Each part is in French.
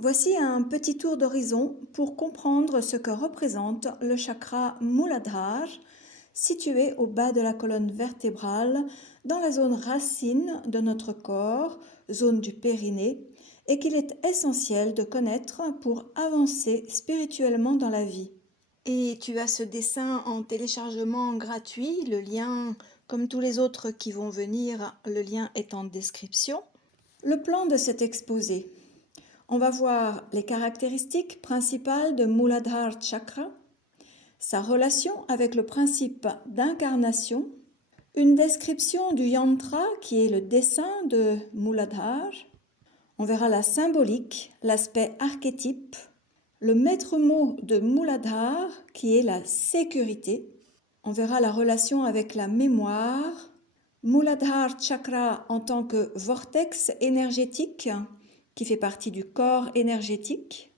Voici un petit tour d'horizon pour comprendre ce que représente le chakra Muladhara, situé au bas de la colonne vertébrale, dans la zone racine de notre corps, zone du périnée, et qu'il est essentiel de connaître pour avancer spirituellement dans la vie. Et tu as ce dessin en téléchargement gratuit, le lien, comme tous les autres qui vont venir, le lien est en description. Le plan de cet exposé. On va voir les caractéristiques principales de Muladhara Chakra, sa relation avec le principe d'incarnation, une description du yantra qui est le dessin de Muladhara. On verra la symbolique, l'aspect archétype, le maître mot de Muladhara qui est la sécurité. On verra la relation avec la mémoire, Muladhara Chakra en tant que vortex énergétique qui fait partie du corps énergétique,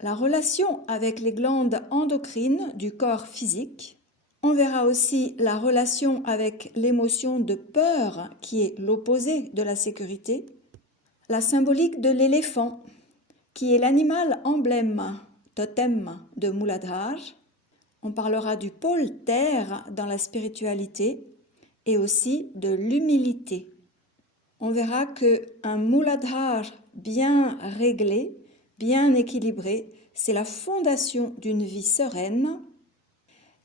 la relation avec les glandes endocrines du corps physique. On verra aussi la relation avec l'émotion de peur qui est l'opposé de la sécurité, la symbolique de l'éléphant qui est l'animal emblème, totem de Muladhara. On parlera du pôle terre dans la spiritualité et aussi de l'humilité. On verra qu'un Muladhara bien réglé, bien équilibré, c'est la fondation d'une vie sereine.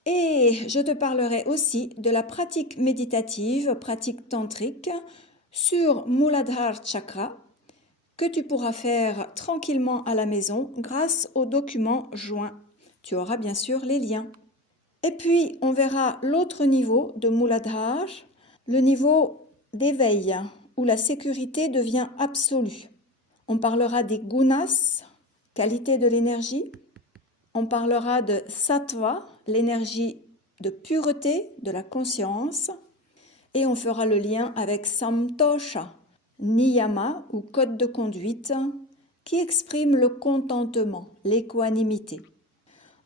Et je te parlerai aussi de la pratique méditative, pratique tantrique sur Muladhara Chakra que tu pourras faire tranquillement à la maison grâce aux documents joints. Tu auras bien sûr les liens. Et puis, on verra l'autre niveau de Muladhara, le niveau d'éveil, où la sécurité devient absolue. On parlera des gunas, qualité de l'énergie. On parlera de sattva, l'énergie de pureté de la conscience. Et on fera le lien avec samtosha, niyama ou code de conduite, qui exprime le contentement, l'équanimité.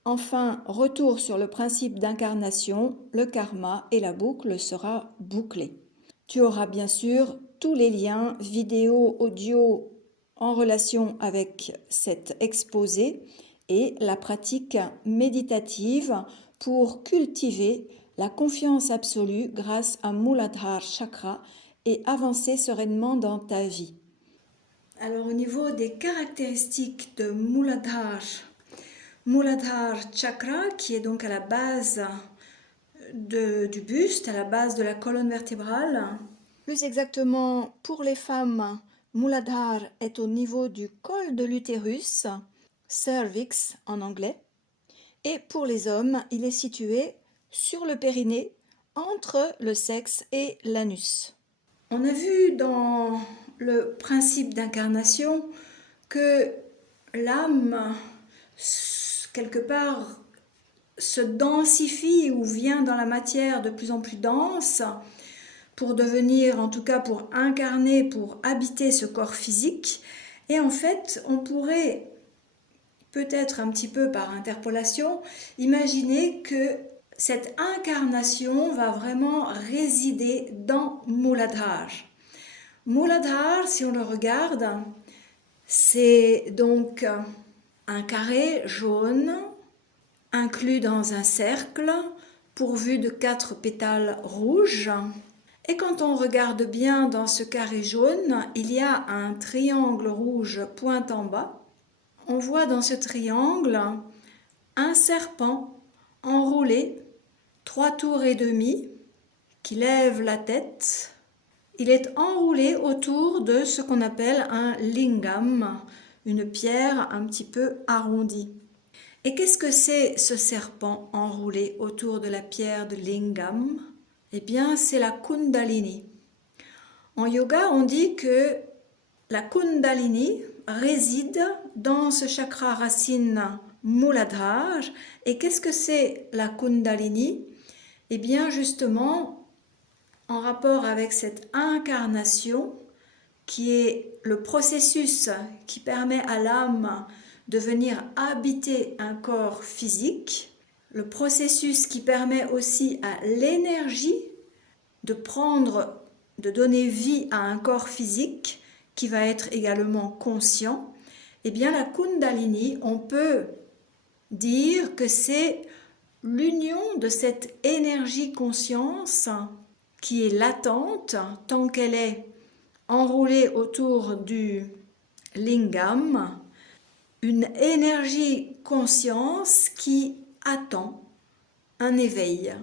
Enfin, retour sur le principe d'incarnation, le karma et la boucle sera bouclée. Tu auras bien sûr tous les liens vidéo, audio en relation avec cet exposé et la pratique méditative pour cultiver la confiance absolue grâce à Muladhara Chakra et avancer sereinement dans ta vie. Alors au niveau des caractéristiques de Muladhara Chakra, qui est donc à la base du buste, à la base de la colonne vertébrale. Plus exactement, pour les femmes, Muladhara est au niveau du col de l'utérus, cervix en anglais. Et pour les hommes, il est situé sur le périnée, entre le sexe et l'anus. On a vu dans le principe d'incarnation que l'âme, quelque part, se densifie ou vient dans la matière de plus en plus dense pour devenir, en tout cas pour incarner, pour habiter ce corps physique. Et en fait, on pourrait, peut-être un petit peu par interpolation, imaginer que cette incarnation va vraiment résider dans Muladhara. Muladhara, si on le regarde, c'est donc un carré jaune inclus dans un cercle pourvu de 4 pétales rouges. Et quand on regarde bien dans ce carré jaune, il y a un triangle rouge pointe en bas. On voit dans ce triangle un serpent enroulé, 3 tours et demi, qui lève la tête. Il est enroulé autour de ce qu'on appelle un lingam, une pierre un petit peu arrondie. Et qu'est-ce que c'est ce serpent enroulé autour de la pierre de lingam? Eh bien, c'est la Kundalini. En yoga, on dit que la Kundalini réside dans ce chakra racine Muladhara. Et qu'est-ce que c'est la Kundalini? Eh bien, justement, en rapport avec cette incarnation, qui est le processus qui permet à l'âme de venir habiter un corps physique, le processus qui permet aussi à l'énergie de donner vie à un corps physique qui va être également conscient. Eh bien, la Kundalini, on peut dire que c'est l'union de cette énergie conscience qui est latente tant qu'elle est enroulée autour du lingam, une énergie conscience qui attend un éveil.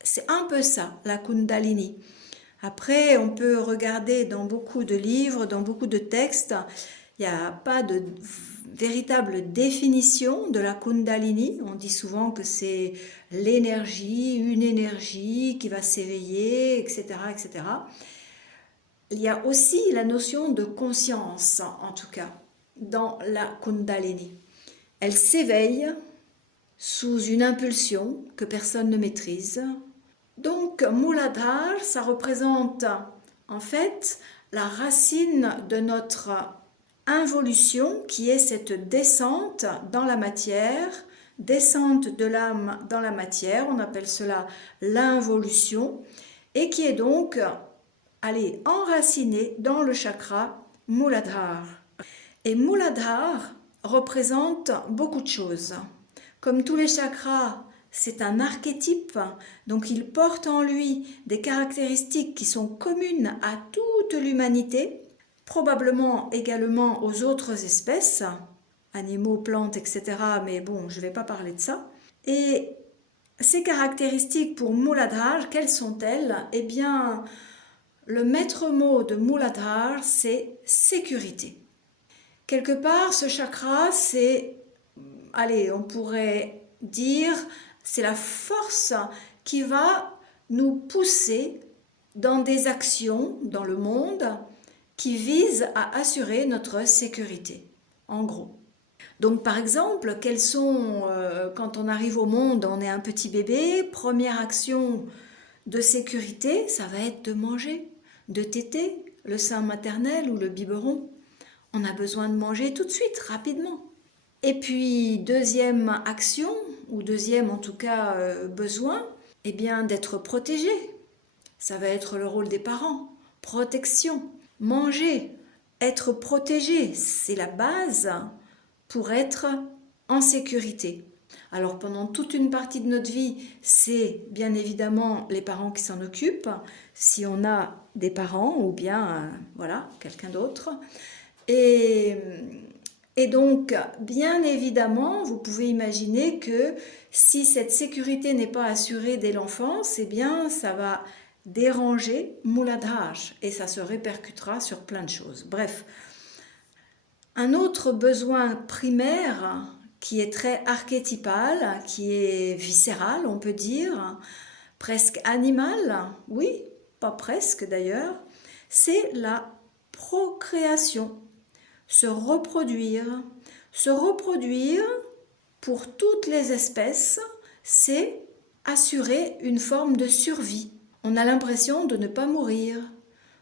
C'est un peu ça, la Kundalini. Après, on peut regarder dans beaucoup de livres, dans beaucoup de textes, il n'y a pas de véritable définition de la Kundalini. On dit souvent que c'est l'énergie, une énergie qui va s'éveiller, etc., etc. Il y a aussi la notion de conscience, en tout cas, dans la Kundalini. Elle s'éveille sous une impulsion que personne ne maîtrise. Donc, Muladhara, ça représente en fait la racine de notre involution qui est cette descente dans la matière, descente de l'âme dans la matière, on appelle cela l'involution, et qui est donc, enracinée dans le chakra Muladhara. Et Muladhara représente beaucoup de choses. Comme tous les chakras, c'est un archétype, donc il porte en lui des caractéristiques qui sont communes à toute l'humanité, probablement également aux autres espèces, animaux, plantes, etc. Mais bon, je ne vais pas parler de ça. Et ces caractéristiques pour Muladhara, quelles sont-elles? Eh bien, le maître mot de Muladhara, c'est sécurité. Quelque part, ce chakra, c'est, on pourrait dire, c'est la force qui va nous pousser dans des actions dans le monde qui visent à assurer notre sécurité, en gros. Donc par exemple, quand on arrive au monde, on est un petit bébé, première action de sécurité, ça va être de manger, de téter le sein maternel ou le biberon. On a besoin de manger tout de suite, rapidement. Et puis, deuxième action, ou deuxième en tout cas besoin, eh bien d'être protégé. Ça va être le rôle des parents. Protection, manger, être protégé, c'est la base pour être en sécurité. Alors pendant toute une partie de notre vie, c'est bien évidemment les parents qui s'en occupent, si on a des parents ou bien quelqu'un d'autre. Et donc, bien évidemment, vous pouvez imaginer que si cette sécurité n'est pas assurée dès l'enfance, eh bien, ça va déranger Muladhara et ça se répercutera sur plein de choses. Bref, un autre besoin primaire qui est très archétypal, qui est viscéral, on peut dire, presque animal, oui, pas presque d'ailleurs, c'est la procréation. Se reproduire pour toutes les espèces, c'est assurer une forme de survie. On a l'impression de ne pas mourir,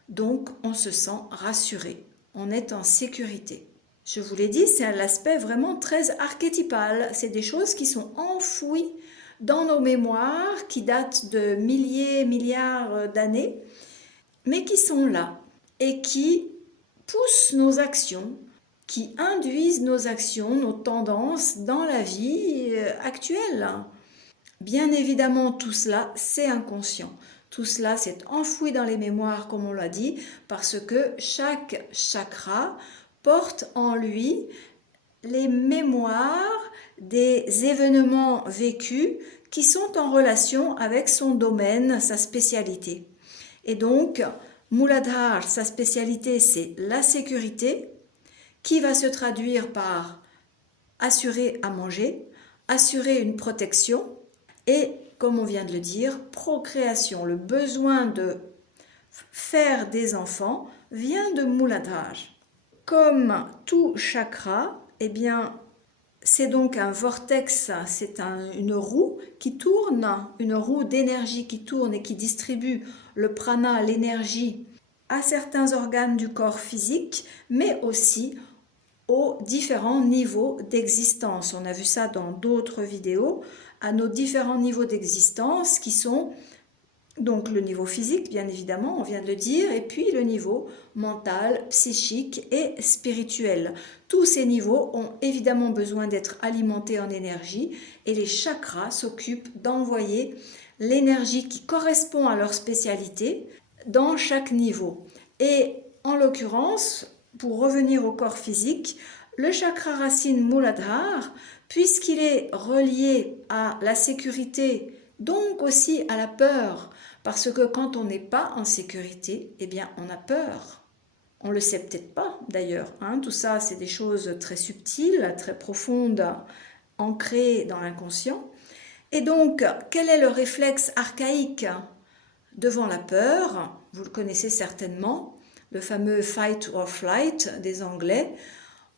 donc on se sent rassuré, on est en sécurité. Je vous l'ai dit, c'est un aspect vraiment très archétypal, c'est des choses qui sont enfouies dans nos mémoires, qui datent de milliards d'années, mais qui sont là et qui poussent nos actions, qui induisent nos actions, nos tendances dans la vie actuelle. Bien évidemment, tout cela, c'est inconscient. Tout cela, c'est enfoui dans les mémoires, comme on l'a dit, parce que chaque chakra porte en lui les mémoires des événements vécus qui sont en relation avec son domaine, sa spécialité. Et donc, Muladhara, sa spécialité, c'est la sécurité, qui va se traduire par assurer à manger, assurer une protection et, comme on vient de le dire, procréation. Le besoin de faire des enfants vient de Muladhara. Comme tout chakra, eh bien, c'est donc un vortex, c'est une roue qui tourne, une roue d'énergie qui tourne et qui distribue le prana, l'énergie, à certains organes du corps physique, mais aussi aux différents niveaux d'existence. On a vu ça dans d'autres vidéos, à nos différents niveaux d'existence qui sont Donc le niveau physique, bien évidemment, on vient de le dire, et puis le niveau mental, psychique et spirituel. Tous ces niveaux ont évidemment besoin d'être alimentés en énergie et les chakras s'occupent d'envoyer l'énergie qui correspond à leur spécialité dans chaque niveau. Et en l'occurrence, pour revenir au corps physique, le chakra racine Muladhara, puisqu'il est relié à la sécurité, donc aussi à la peur, parce que quand on n'est pas en sécurité, eh bien on a peur. On ne le sait peut-être pas d'ailleurs. Tout ça, c'est des choses très subtiles, très profondes, ancrées dans l'inconscient. Et donc, quel est le réflexe archaïque devant la peur? Vous le connaissez certainement, le fameux fight or flight des Anglais.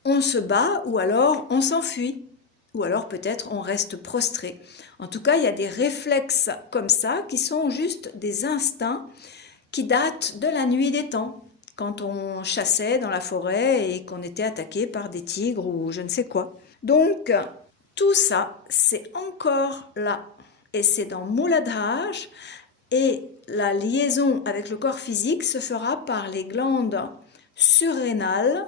On se bat ou alors on s'enfuit. Ou alors peut-être on reste prostré. En tout cas, il y a des réflexes comme ça qui sont juste des instincts qui datent de la nuit des temps, quand on chassait dans la forêt et qu'on était attaqué par des tigres ou je ne sais quoi. Donc, tout ça, c'est encore là. Et c'est dans Muladhara, et la liaison avec le corps physique se fera par les glandes surrénales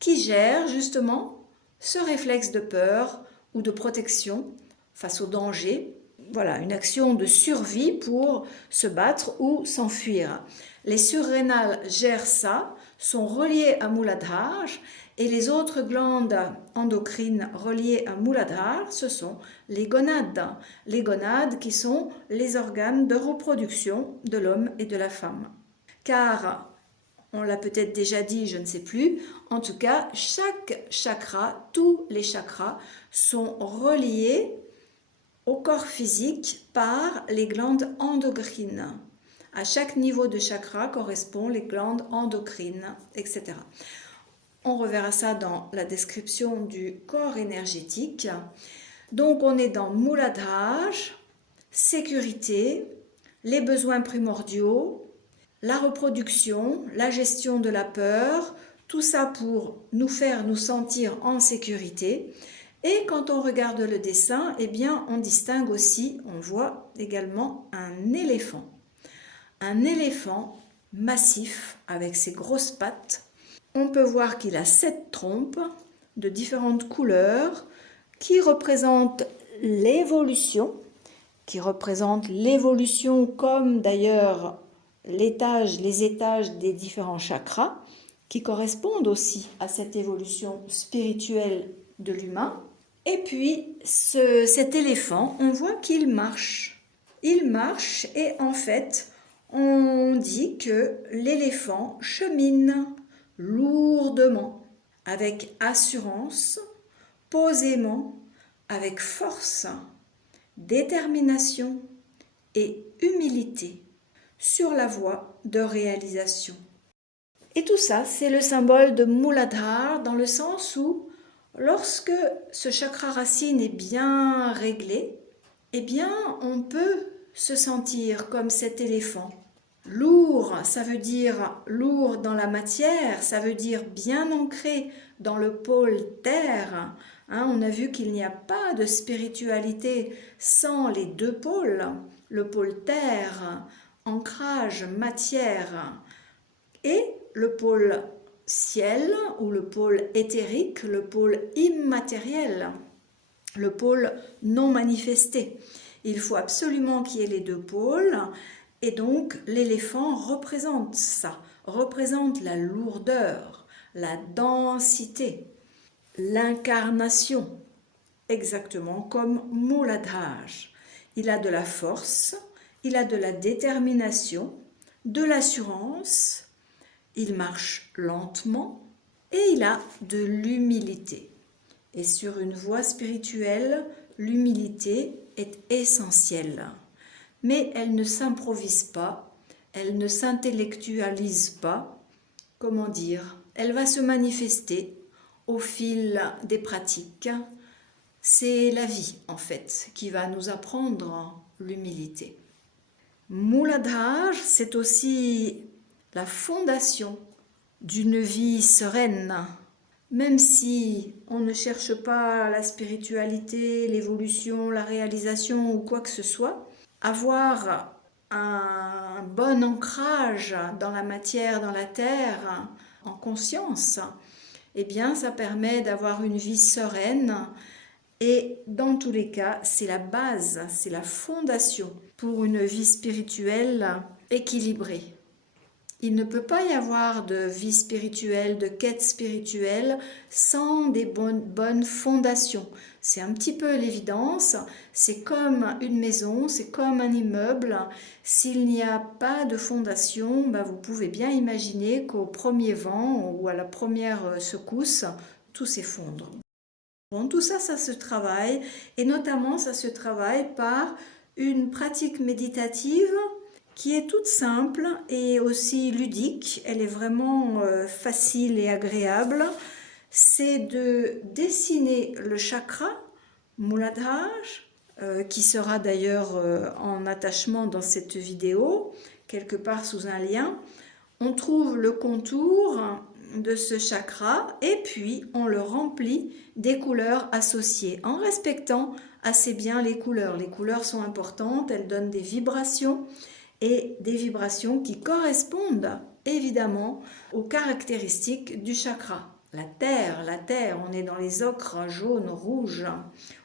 qui gèrent justement ce réflexe de peur ou de protection face au danger. Voilà, une action de survie pour se battre ou s'enfuir. Les surrénales gèrent ça, sont reliées à Muladhara, et les autres glandes endocrines reliées à Muladhara, ce sont les gonades. Les gonades qui sont les organes de reproduction de l'homme et de la femme. Car, on l'a peut-être déjà dit, je ne sais plus, en tout cas, chaque chakra, tous les chakras sont reliés au corps physique par les glandes endocrines. À chaque niveau de chakra correspond les glandes endocrines, etc. On reverra ça dans la description du corps énergétique. Donc on est dans Muladhara, sécurité, les besoins primordiaux, la reproduction, la gestion de la peur, tout ça pour nous faire nous sentir en sécurité. Et quand on regarde le dessin, eh bien, on distingue aussi, on voit également un éléphant. Un éléphant massif avec ses grosses pattes. On peut voir qu'il a 7 trompes de différentes couleurs qui représentent l'évolution, comme d'ailleurs les étages des différents chakras, qui correspondent aussi à cette évolution spirituelle de l'humain. Et puis, cet éléphant, on voit qu'il marche. Il marche et en fait, on dit que l'éléphant chemine lourdement, avec assurance, posément, avec force, détermination et humilité sur la voie de réalisation. Et tout ça, c'est le symbole de Muladhara dans le sens où lorsque ce chakra racine est bien réglé, eh bien, on peut se sentir comme cet éléphant. Lourd, ça veut dire lourd dans la matière, ça veut dire bien ancré dans le pôle terre. On a vu qu'il n'y a pas de spiritualité sans les deux pôles, le pôle terre, ancrage, matière, et le pôle ciel ou le pôle éthérique, le pôle immatériel, le pôle non manifesté. Il faut absolument qu'il y ait les deux pôles et donc l'éléphant représente ça, représente la lourdeur, la densité, l'incarnation, exactement comme Muladhara. Il a de la force, il a de la détermination, de l'assurance, il marche lentement et il a de l'humilité. Et sur une voie spirituelle, l'humilité est essentielle. Mais elle ne s'improvise pas, elle ne s'intellectualise pas. Comment dire? Elle va se manifester au fil des pratiques. C'est la vie, en fait, qui va nous apprendre l'humilité. Muladhara, c'est aussi la fondation d'une vie sereine. Même si on ne cherche pas la spiritualité, l'évolution, la réalisation ou quoi que ce soit, avoir un bon ancrage dans la matière, dans la terre, en conscience, eh bien ça permet d'avoir une vie sereine et dans tous les cas, c'est la base, c'est la fondation pour une vie spirituelle équilibrée. Il ne peut pas y avoir de vie spirituelle, de quête spirituelle sans des bonnes fondations. C'est un petit peu l'évidence, c'est comme une maison, c'est comme un immeuble. S'il n'y a pas de fondation, vous pouvez bien imaginer qu'au premier vent ou à la première secousse, tout s'effondre. Bon, tout ça, ça se travaille et notamment ça se travaille par une pratique méditative qui est toute simple et aussi ludique. Elle est vraiment facile et agréable. C'est de dessiner le chakra Muladhara, qui sera d'ailleurs en attachement dans cette vidéo, quelque part sous un lien. On trouve le contour de ce chakra et puis on le remplit des couleurs associées en respectant assez bien les couleurs. Les couleurs sont importantes, elles donnent des vibrations et des vibrations qui correspondent évidemment aux caractéristiques du chakra. La terre, on est dans les ocres jaunes, rouges,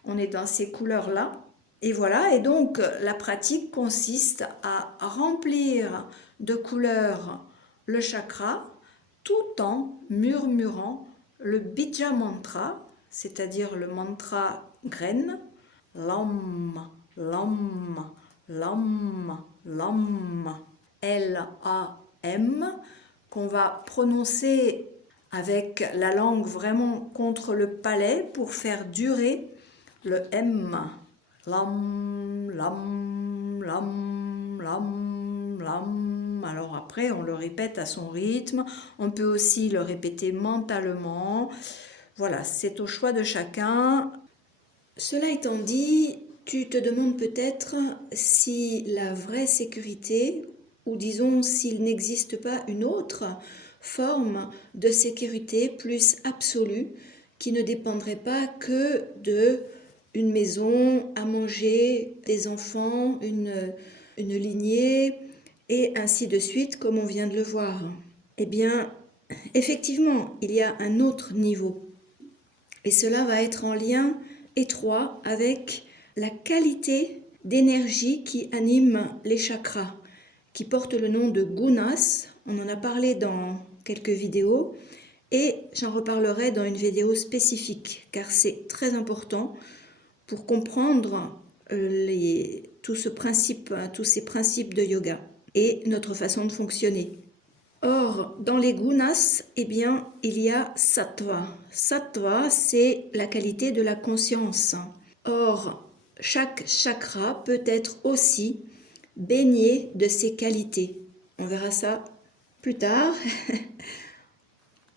on est dans ces couleurs-là. Et voilà, et donc la pratique consiste à remplir de couleurs le chakra tout en murmurant le bija mantra, c'est-à-dire le mantra graine, lam, lam, lam, lam, L-A-M, qu'on va prononcer avec la langue vraiment contre le palais pour faire durer le M. Lam, lam, lam, lam, lam. Alors après, on le répète à son rythme. On peut aussi le répéter mentalement. Voilà, c'est au choix de chacun. Cela étant dit, tu te demandes peut-être si la vraie sécurité, ou disons s'il n'existe pas une autre forme de sécurité plus absolue qui ne dépendrait pas que de une maison, à manger, des enfants, une lignée, et ainsi de suite, comme on vient de le voir. Eh bien, effectivement, il y a un autre niveau. Et cela va être en lien étroit avec la qualité d'énergie qui anime les chakras, qui porte le nom de gunas. On en a parlé dans quelques vidéos et j'en reparlerai dans une vidéo spécifique, car c'est très important pour comprendre tous ces principes de yoga et notre façon de fonctionner. Or, dans les gunas, eh bien, il y a sattva. Sattva, c'est la qualité de la conscience. Or, chaque chakra peut être aussi baigné de ces qualités. On verra ça plus tard.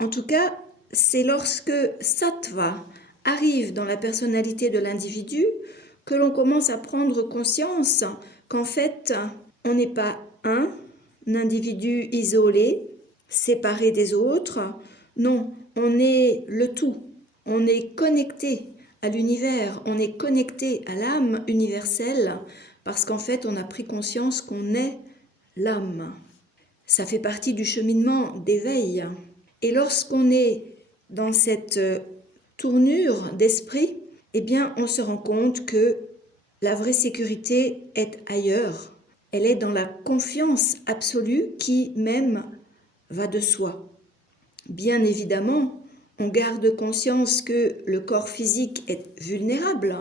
En tout cas, c'est lorsque sattva arrive dans la personnalité de l'individu que l'on commence à prendre conscience qu'en fait, on n'est pas un individu isolé, séparé des autres. Non, on est le tout. On est connecté à l'univers, on est connecté à l'âme universelle parce qu'en fait, on a pris conscience qu'on est l'âme. Ça fait partie du cheminement d'éveil. Et lorsqu'on est dans cette tournure d'esprit, eh bien, on se rend compte que la vraie sécurité est ailleurs. Elle est dans la confiance absolue qui même va de soi. Bien évidemment, on garde conscience que le corps physique est vulnérable.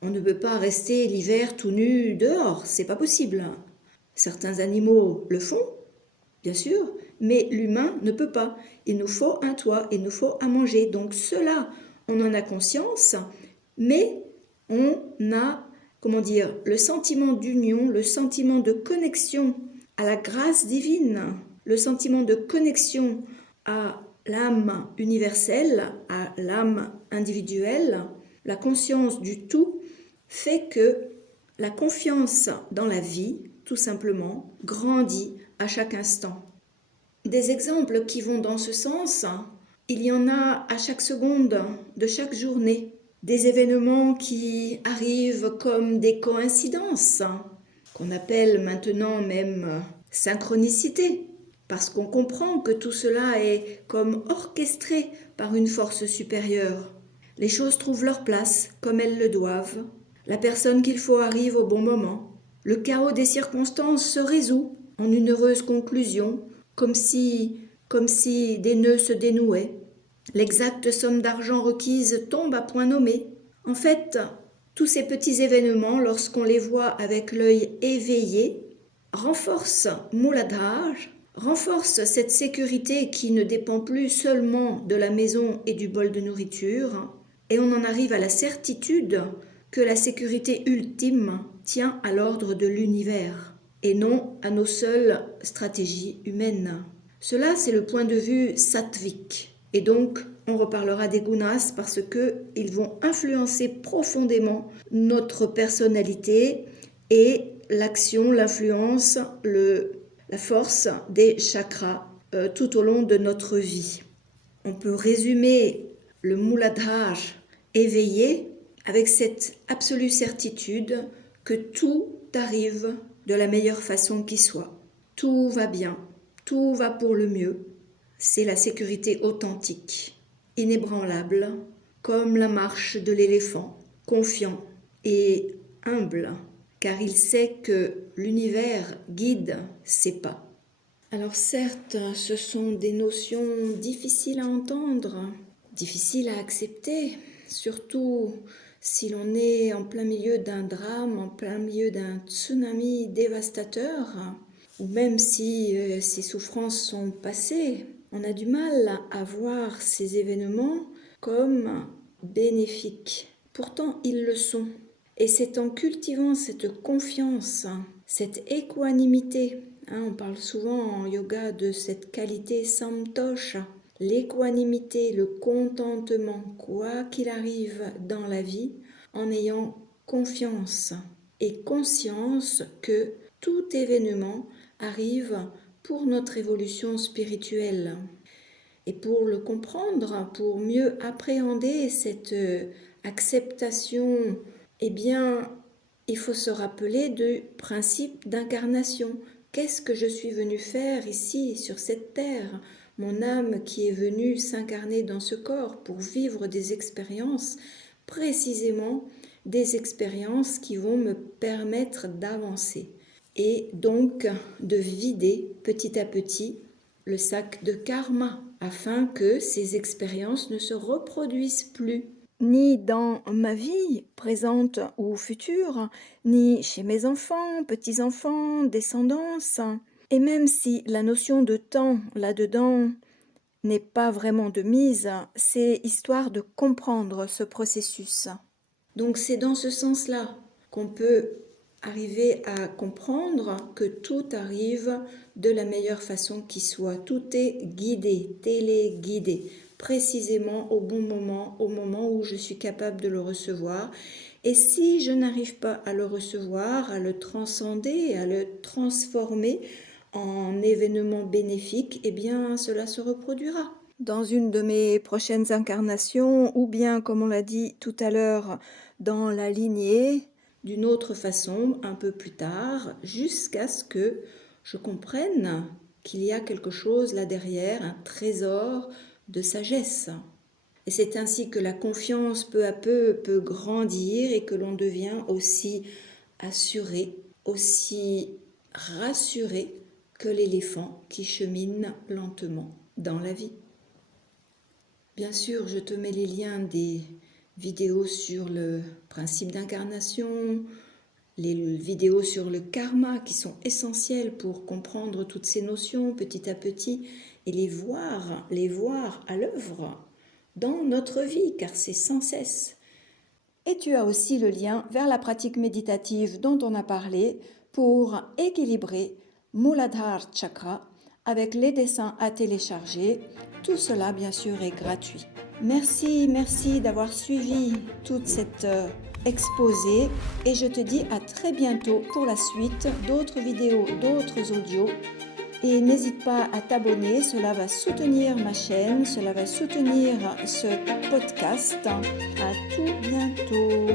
On ne peut pas rester l'hiver tout nu dehors, c'est pas possible. Certains animaux le font, bien sûr, mais l'humain ne peut pas. Il nous faut un toit, il nous faut à manger. Donc cela, on en a conscience, mais on a, le sentiment d'union, le sentiment de connexion à la grâce divine, le sentiment de connexion à l'âme universelle, à l'âme individuelle, la conscience du tout fait que la confiance dans la vie, tout simplement, grandit à chaque instant. Des exemples qui vont dans ce sens, il y en a à chaque seconde de chaque journée. Des événements qui arrivent comme des coïncidences qu'on appelle maintenant même synchronicité, parce qu'on comprend que tout cela est comme orchestré par une force supérieure. Les choses trouvent leur place comme elles le doivent. La personne qu'il faut arrive au bon moment. Le chaos des circonstances se résout en une heureuse conclusion, comme si des nœuds se dénouaient. L'exacte somme d'argent requise tombe à point nommé. En fait, tous ces petits événements, lorsqu'on les voit avec l'œil éveillé, renforcent Mooladhara, renforcent cette sécurité qui ne dépend plus seulement de la maison et du bol de nourriture, et on en arrive à la certitude que la sécurité ultime tient à l'ordre de l'univers et non à nos seules stratégies humaines. Cela, c'est le point de vue sattvique. Et donc, on reparlera des gunas parce qu'ils vont influencer profondément notre personnalité et l'action, l'influence, la force des chakras tout au long de notre vie. On peut résumer le Mooladhara éveillé avec cette absolue certitude que tout arrive de la meilleure façon qui soit. Tout va bien, tout va pour le mieux. C'est la sécurité authentique, inébranlable, comme la marche de l'éléphant, confiant et humble, car il sait que l'univers guide ses pas. Alors certes, ce sont des notions difficiles à entendre, difficiles à accepter, surtout si l'on est en plein milieu d'un drame, en plein milieu d'un tsunami dévastateur, ou même si ces souffrances sont passées, on a du mal à voir ces événements comme bénéfiques. Pourtant, ils le sont. Et c'est en cultivant cette confiance, cette équanimité, on parle souvent en yoga de cette qualité samtosha, l'équanimité, le contentement, quoi qu'il arrive dans la vie, en ayant confiance et conscience que tout événement arrive pour notre évolution spirituelle. Et pour le comprendre, pour mieux appréhender cette acceptation, il faut se rappeler du principe d'incarnation. Qu'est-ce que je suis venu faire ici, sur cette terre ? Mon âme qui est venue s'incarner dans ce corps pour vivre des expériences, précisément des expériences qui vont me permettre d'avancer et donc de vider petit à petit le sac de karma afin que ces expériences ne se reproduisent plus, ni dans ma vie présente ou future, ni chez mes enfants, petits-enfants, descendants. Et même si la notion de temps là-dedans n'est pas vraiment de mise, c'est histoire de comprendre ce processus. Donc c'est dans ce sens-là qu'on peut arriver à comprendre que tout arrive de la meilleure façon qui soit. Tout est guidé, téléguidé, précisément au bon moment, au moment où je suis capable de le recevoir. Et si je n'arrive pas à le recevoir, à le transcender, à le transformer en événement bénéfique, cela se reproduira dans une de mes prochaines incarnations, ou bien, comme on l'a dit tout à l'heure, dans la lignée, d'une autre façon, un peu plus tard, jusqu'à ce que je comprenne qu'il y a quelque chose là derrière, un trésor de sagesse. Et c'est ainsi que la confiance peu à peu peut grandir et que l'on devient aussi assuré, aussi rassuré que l'éléphant qui chemine lentement dans la vie. Bien sûr, je te mets les liens des vidéos sur le principe d'incarnation, les vidéos sur le karma qui sont essentielles pour comprendre toutes ces notions petit à petit et les voir à l'œuvre dans notre vie, car c'est sans cesse. Et tu as aussi le lien vers la pratique méditative dont on a parlé pour équilibrer Mooladhara Chakra avec les dessins à télécharger. Tout cela, bien sûr, est gratuit. Merci d'avoir suivi toute cette exposé et je te dis à très bientôt pour la suite d'autres vidéos, d'autres audios. Et n'hésite pas à t'abonner, cela va soutenir ma chaîne, cela va soutenir ce podcast. À tout bientôt.